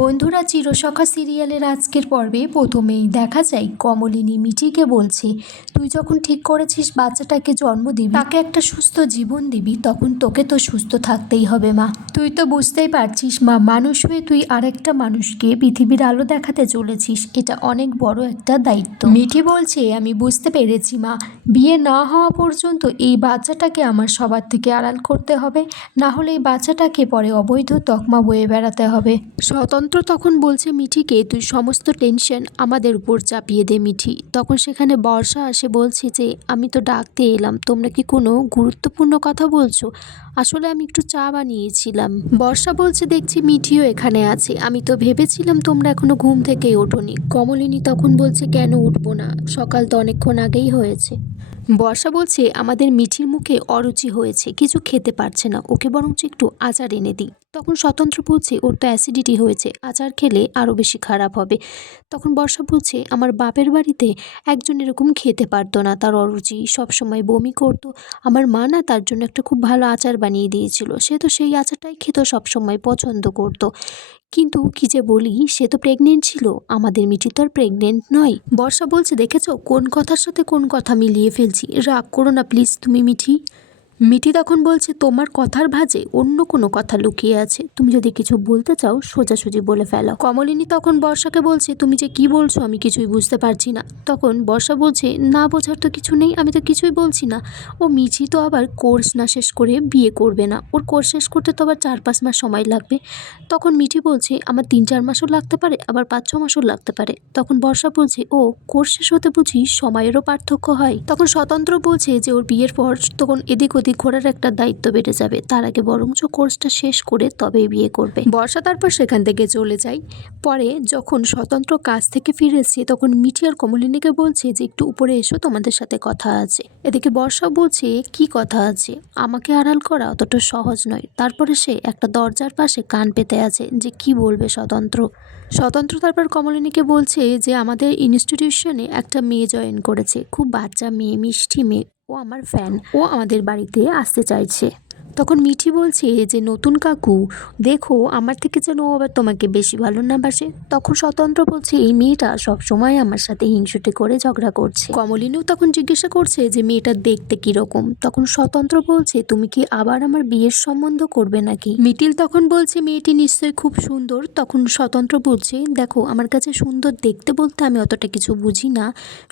বন্ধুরা, চিরসখা সিরিয়ালের আজকের পর্বে প্রথমেই দেখা যায় কমলিনী মিঠিকে বলছে, তুই যখন ঠিক করেছিস বাচ্চাটাকে জন্ম দিবি, তাকে একটা সুস্থ জীবন দিবি, তখন তোকে তো সুস্থ থাকতেই হবে মা। তুই তো বুঝতেই পারছিস মা, মানুষ হয়ে তুই আরেকটা মানুষকে পৃথিবীর আলো দেখাতে চলেছিস, এটা অনেক বড় একটা দায়িত্ব। মিঠি বলছে, আমি বুঝতে পেরেছি মা, বিয়ে না হওয়া পর্যন্ত এই বাচ্চাটাকে আমার সবার থেকে আড়াল করতে হবে, না হলে এই বাচ্চাটাকে পরে অবৈধ তকমা বয়ে বেড়াতে হবে। স্বতন্ত্র তখন বলছে মিঠিকে, তুই সমস্ত টেনশন আমাদের উপর চাপিয়ে দে মিঠি। তখন সেখানে বর্ষা আসে বলছে যে, আমি তো ডাকতে এলাম, তোমরা কি কোনো গুরুত্বপূর্ণ কথা বলছো? আসলে আমি একটু চা বানিয়েছিলাম। বর্ষা বলছে, দেখছি মিঠিও এখানে আছে, আমি তো ভেবেছিলাম তোমরা এখনো ঘুম থেকেই ওঠোনি। কমলিনী তখন বলছে, কেন উঠবো না, সকাল তো অনেকক্ষণ আগেই হয়েছে। বর্ষা বলছে, আমাদের মিঠির মুখে অরুচি হয়েছে, কিছু খেতে পারছে না, ওকে বরঞ্চ একটু আচার এনে দিই। তখন স্বতন্ত্র বলছে, ওর তো অ্যাসিডিটি হয়েছে, আচার খেলে আরও বেশি খারাপ হবে। তখন বর্ষা বলছে, আমার বাপের বাড়িতে একজন এরকম খেতে পারতো না, তার অরুচি, সবসময় বমি করতো। আমার মা না তার জন্য একটা খুব ভালো আচার বানিয়ে দিয়েছিল, সে তো সেই আচারটাই খেত, সবসময় পছন্দ করতো। কিন্তু কি যে বলি, সে তো প্রেগনেন্ট ছিল, আমাদের মিঠি তো আর প্রেগনেন্ট নয়। বর্ষা বলছে, দেখেছো কোন কথার সাথে কোন কথা মিলিয়ে ফেলছি, রাগ করো না প্লিজ তুমি মিঠি। মিঠি তখন বলছে, তোমার কথার ভাঁজে অন্য কোনো কথা লুকিয়ে আছে, তুমি যদি কিছু বলতে চাও সোজাসুজি বলে ফেলো। কমলিনী তখন বর্ষাকে বলছে, তুমি যে কি বলছো আমি কিছুই বুঝতে পারছি না। তখন বর্ষা বলছে, না বোঝার তো কিছু নেই, আমি তো কিছুই বলছি না। ও মিঠি তো আবার কোর্স না শেষ করে বিয়ে করবে না, ওর কোর্স শেষ করতে তো আবার 4-5 মাস সময় লাগবে। তখন মিঠি বলছে, আমার 3-4 মাসও লাগতে পারে, আবার 5-6 মাসও লাগতে পারে। তখন বর্ষা বলছে, ও কোর্স শেষ হতে বুঝি সময়েরও পার্থক্য হয়? তখন স্বতন্ত্র বলছে যে, ওর বিয়ের পর তখন এদিক ওদিক ঘোরার একটা দায়িত্ব বেড়ে যাবে, তার আগে বরঞ্চ কোর্সটা শেষ করে তবেই বিয়ে করবে। বর্ষা তারপর সেখান থেকে চলে যায়। পরে যখন স্বতন্ত্র কাজ থেকে ফিরেছে, তখন মিঠি আর কমলিনীকে বলছে যে, একটু উপরে এসো, তোমাদের সাথে কথা আছে। এদিকে বর্ষা বলছে, কি কথা আছে? আমাকে আড়াল করা অতটা সহজ নয়। তারপরে সে একটা দরজার পাশে কান পেতে আছে যে কি বলবে স্বতন্ত্র। স্বতন্ত্র তারপর কমলিনীকে বলছে যে, আমাদের ইনস্টিটিউশনে একটা মেয়ে জয়েন করেছে, খুব বাচ্চা মেয়ে, মিষ্টি মেয়ে, ও আমার ফ্যান, ও আমাদের বাড়িতে আসতে চাইছে। তখন মিঠি বলছে যে, নতুন কাকু দেখো, আমার থেকে যেন ও আবার তোমাকে বেশি ভালো না বাসে। তখন স্বতন্ত্র বলছে, এই মেয়েটা সবসময় আমার সাথে হিংসুটে করে ঝগড়া করছে। কমলিনীও তখন জিজ্ঞাসা করছে যে, মেয়েটা দেখতে কিরকম? তখন স্বতন্ত্র বলছে, তুমি কি আবার আমার বিয়ের সম্বন্ধ করবে নাকি? মিটিল তখন বলছে, মেয়েটি নিশ্চয়ই খুব সুন্দর। তখন স্বতন্ত্র বলছে, দেখো আমার কাছে সুন্দর দেখতে বলতে আমি অতটা কিছু বুঝি না,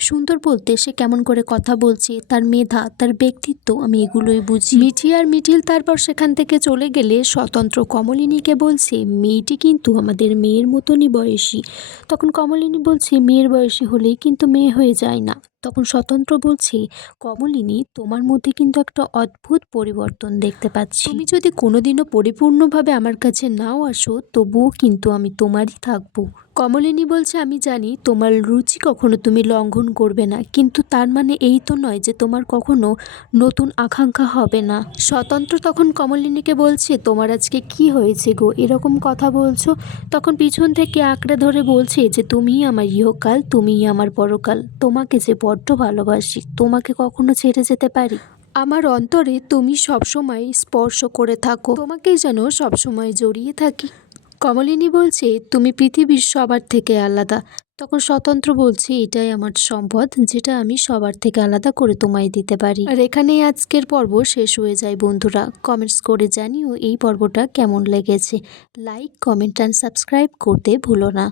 সুন্দর বলতে সে কেমন করে কথা বলছে, তার মেধা, তার ব্যক্তিত্ব, আমি এগুলোই বুঝি। মিঠি আর মিঠিল তারপর সেখান থেকে চলে গেলে স্বতন্ত্র কমলিনীকে বলছে, মেয়েটি কিন্তু আমাদের মেয়ের মতনই বয়সী। তখন কমলিনী বলছে, মেয়ের বয়সী হলেই কিন্তু মেয়ে হয়ে যায় না। তখন স্বতন্ত্র বলছে, কমলিনী, তোমার মধ্যে কিন্তু একটা অদ্ভুত পরিবর্তন দেখতে পাচ্ছি। তুমি যদি কোনোদিনও পরিপূর্ণভাবে আমার কাছে নাও আসো, তবুও কিন্তু আমি তোমারই থাকবো। কমলিনী বলছে, আমি জানি তোমার রুচি কখনো তুমি লঙ্ঘন করবে না, কিন্তু তার মানে এই তো নয় যে তোমার কখনো নতুন আকাঙ্ক্ষা হবে না। স্বতন্ত্র তখন কমলিনীকে বলছে, তোমার আজকে কি হয়েছে গো, এরকম কথা বলছো? তখন পিছন থেকে আঁকড়ে ধরে বলছে যে, তুমিই আমার ইহকাল, তুমিই আমার পরকাল, তোমাকে যে বড্ড ভালোবাসি, তোমাকে কখনো ছেড়ে যেতে পারি? আমার অন্তরে তুমি সবসময় স্পর্শ করে থাকো, তোমাকেই যেন সবসময় জড়িয়ে থাকি। কমলিনী বলছে, তুমি পৃথিবীর সবার থেকে আলাদা। তখন স্বতন্ত্র বলছে, এটাই আমার সম্পদ, যেটা আমি সবার থেকে আলাদা করে তোমায় দিতে পারি। আর এখানেই আজকের পর্ব শেষ হয়ে যায় বন্ধুরা। কমেন্টস করে জানিও এই পর্বটা কেমন লেগেছে। লাইক, কমেন্ট অ্যান্ড সাবস্ক্রাইব করতে ভুলো না।